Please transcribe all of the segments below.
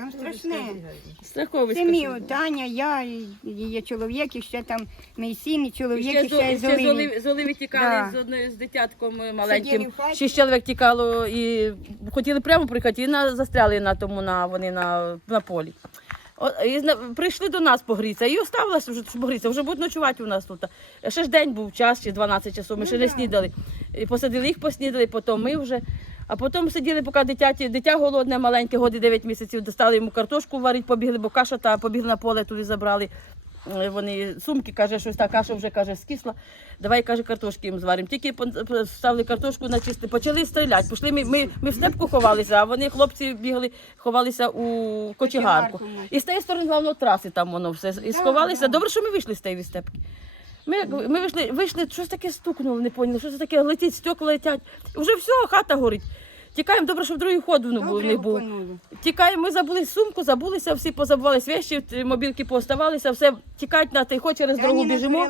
Там страшне. Страховисько. Це мій Таня, я, її чоловік, і ще там мій син, і чоловік, і ще з Олені. З Оливи тікали Да. з дитятком маленьким. Сиділи в хаті. 6 чоловік тікало і хотіли прямо приїхати, і застряли на тому, вони на полі. Прийшли до нас погрітися, і оставилася вже погрітися, вже будуть ночувати у нас тут. Ще ж день був, час, чи 12 часов, ми ще не снідали. І посадили їх, поснідали, потім ми вже. А потім сиділи, поки дитя голодне, маленьке, годи 9 місяців, достали йому картошку варити, побігли, бо каша та побігли на поле, туди забрали. Вони сумки, каже, щось та каша вже, каже, скисла, давай, каже, картошки їм зваримо. Тільки ставили картошку на чисти, почали стріляти. Пішли, ми в степку ховалися, а вони, хлопці, бігли, ховалися у кочегарку. І з тієї сторони, головно, траси там воно все, і сховалися. Добре, що ми вийшли з тієї степки. Ми вийшли, щось таке стукнуло, не поняли, що це таке, летить, стекла летять. Вже все, хата горить. Тікаємо, добре, що в другий ход не був. Тікаємо, ми забули сумку, забулися, всі позабували свічі, мобілки пооставалися, все, тікають на тихо, через дорогу біжимо.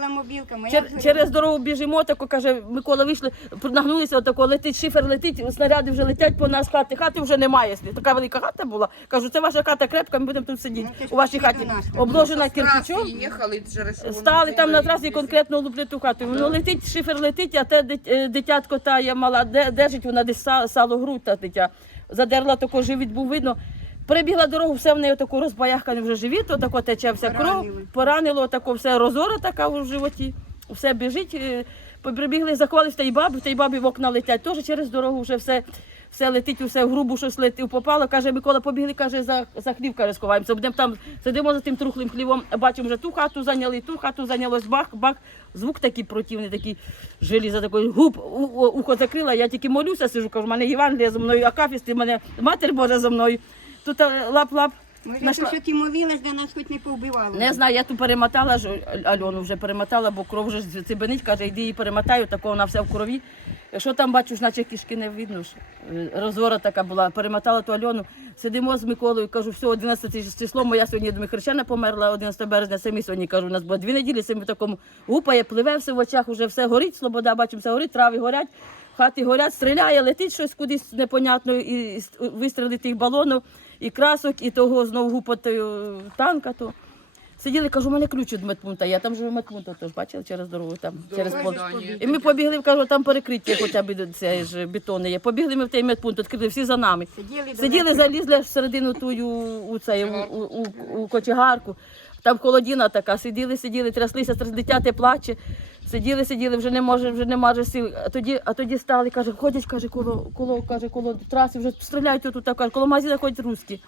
Через дорогу біжимо, тако, каже, Микола, вийшли, нагнулися, отако, летить, шифер летить, снаряди вже летять по нас хати. Хати вже немає, така велика хата була. Кажу, це ваша хата крепка, ми будемо тут сидіти. У вашій хаті обложена кирпичом. Стали там на трасі конкретно луплять ту хату. Воно летить, шифер летить, а те дитятко та є мала, держить, вона десь сало грудь, та дитя. Задерла, тако живіт був видно. Перебігла дорогу, все в неї таку розбаяхкане вже живіт, отако тече вся кров, поранило, тако все розора така в животі, все біжить. Прибігли, заховалися в тій бабі в окна летять, теж через дорогу вже все летить, все в грубу щось летить, попало. Каже, Микола, побігли, каже, за хлів, каже, сховаємося. Будемо там, сидимо за тим трухлим хлівом, бачимо, вже ту хату зайнялось, бах, бах. Звук такий противний, такий желіза, такий губ, ухо закрила, я тільки молюся, сижу, кажу, в мене Євангелія за мною, Акафіст, в мене Матір Божа за мною. Тут лап-лап. Може, що ти мовилась, де нас хоч не повбивало? Не знаю, я тут перемотала, Альону вже перемотала, бо кров вже цибенить, каже, йди її перемотаю, тако вона вся в крові. Що там бачу, наче кишки не видно. Розора така була, перемотала ту Альону. Сидимо з Миколою, кажу, все, 11 число, моя сьогодні, думаю, хрещена померла, 11 березня, самі сьогодні, кажу, у нас було 2 неділі, самі в такому гупає, пливе все в очах, вже все горить, слобода, бачимо, все горить, трави горять, хати горять, стріляє, летить щось кудись непонятно, і вистріли тих балонів, і красок, і того знову гупотою танка. То. Сиділи, кажу, у мене ключ від медпункту, я там живу медпункту, тож бачили через дорогу, там, через поле. І ми побігли, кажу, там перекриття хоча б це ж бетонне є. Побігли ми в той медпункт, відкрили, всі за нами. Сиділи, залізли всередину тую у кочегарку, там холодина така, сиділи, тряслися, дитя плаче. Сиділи, вже не може сил. А тоді стали, каже, ходять, каже, коло траси, вже стріляють тут, каже, коло магазину ходять русські.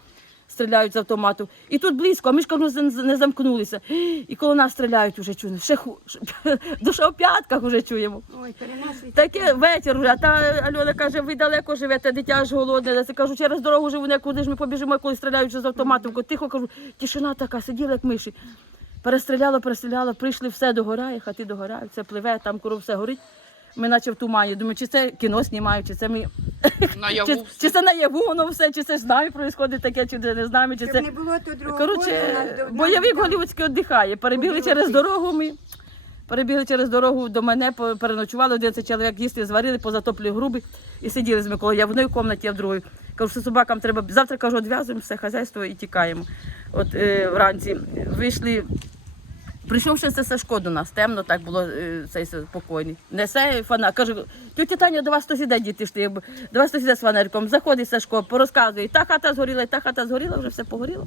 Стріляють з автомату. І тут близько, а ми ж, кажу, не замкнулися. І коло нас стріляють вже чуємо. Душа в п'ятках вже чуємо. Ой, таке вечір вже. А та Альона каже, ви далеко живете, дитя ж голодне. Я кажу, через дорогу живу, куди ж ми побіжимо, коли стріляють вже з автоматом. Тихо, кажу, тишина така, сиділи як миші. Перестріляла, прийшли, все догорає, хати догорають, все пливе, там коров все горить. Ми наче в тумані. Думаю, чи це кіно знімають, чи це ми... чи це наяву воно все, чи це з нами відбувається таке, чи не знаємо, чи це... не було, то другого Коротше, бойовик голівудський віддихає. Перебігли через дорогу до мене, переночували, 11 чоловік їсти, зварили, позатоплювали груби і сиділи з Миколою. Я в одній кімнаті, я в другій. Кажу, що собакам треба... Завтра, кажу, відв'язуємо все хазяйство і тікаємо. От вранці вийшли... Прийшов ще це Сашко до нас, темно так було, цей спокійний. Несе фонарик, каже, тетя Таня, до вас хтось іде, діти ж, до вас хтось іде з фонариком. Заходить Сашко, порозказує, та хата згоріла, вже все погоріло.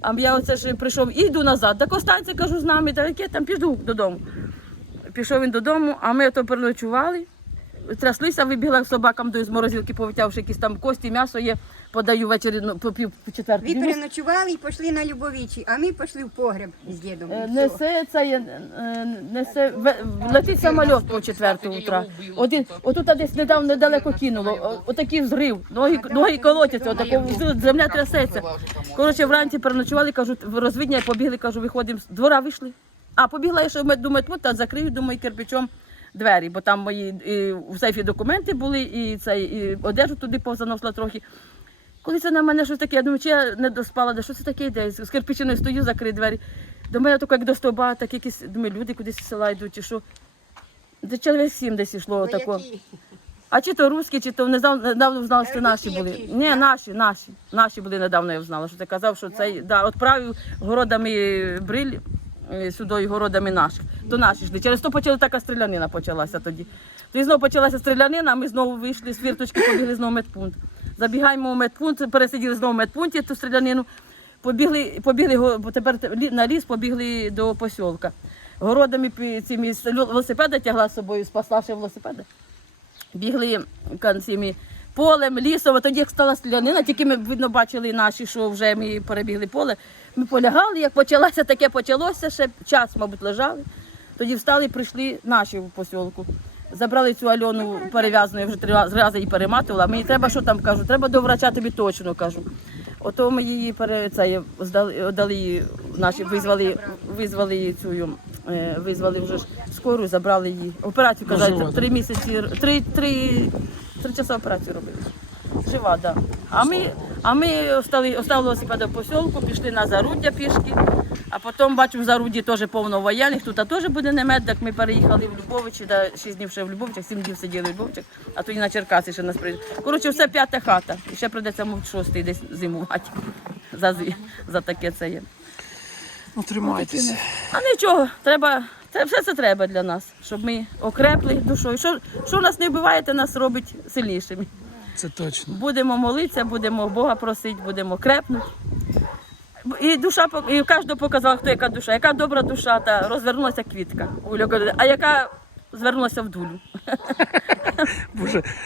А я оце ж прийшов і йду назад, так останься, кажу, з нами, та яке там, піду додому. Пішов він додому, а ми ото переночували, тряслися, вибігла собакам до морозилки, повитягши якісь там кості, м'ясо є. Подаю ввечері по четвертій. Ви переночували і пішли на Любовичі, а ми пішли в погреб з дідом. Летить самоліт по 4 утра. Отут десь недавно недалеко кинуло, отакий взрив, ноги колотяться, земля трясеться. Коротше, вранці переночували, кажуть, розвидня, побігли, кажу, виходимо, з двора вийшли. А побігла я ще до медпункту, закрию, думаю, кирпичом двері, бо там мої в сейфі документи були, і одежу туди повзаносила трохи. Коли це на мене щось таке, я думаю, чи я не доспала, де що це таке йде, з кирпичиною стою, закрию двері. До мене таке, як до стовба, так якісь, думаю, люди кудись з села йдуть, чи що. Де чоловік 7 десь йшло, отако. А чи то русські, чи то недавно знали, що наші були. якісь, Ні, наші були недавно, я знала, що ти казав, що цей, відправив городами бриль, сюди городами наших. То наші йшли. Через то почала така стрілянина почалася тоді. Тоді знову почалася стрілянина, а ми знову вийшли з фірточки, побігли знову в медпункт. Забігаємо в медпункт, пересиділи знову в медпункті ту стрілянину, побігли тепер на ліс, побігли до посілка. Городами цими велосипеди тягла з собою, спасла ще велосипеди. Бігли цими полем, лісом, а тоді як стала стрілянина, тільки ми, видно, бачили наші, що вже ми перебігли поле. Ми полягали, як почалося, таке почалося, ще час, мабуть, лежали. Тоді встали і прийшли наші в посілку. Забрали цю Альону перев'язану, я вже 3 рази її перематувала. Мені треба, що там, кажу, треба до врача тобі точно, кажу. Ото ми її здали її, наші визвали вже ж скору, забрали її. Операцію, казали, 3 місяці, 3 часа операцію робили. Жива, так. Да. А ми оставили велосипеда в посілку, пішли на Заруддя пішки, а потім, бачу, в Зарудді теж повно воєнних, тут теж буде намет, так ми переїхали в Любовичі, 6 днів ще в Любовичах, 7 днів сиділи в Любовичах, а тоді на Черкаси ще нас прийшли. Коротше, все 5-та хата, і ще прийдеться, мов 6-й десь зимувати за таке це є. Ну, тримайтеся. А нічого, треба, все це треба для нас, щоб ми окрепли душою. Що нас не вбиває, те нас робить сильнішими. Це точно. Будемо молитися, будемо Бога просити, будемо крепнути. І душа, і кожного показала, хто яка душа. Яка добра душа, та розвернулася квітка, а яка звернулася в дулю. Боже,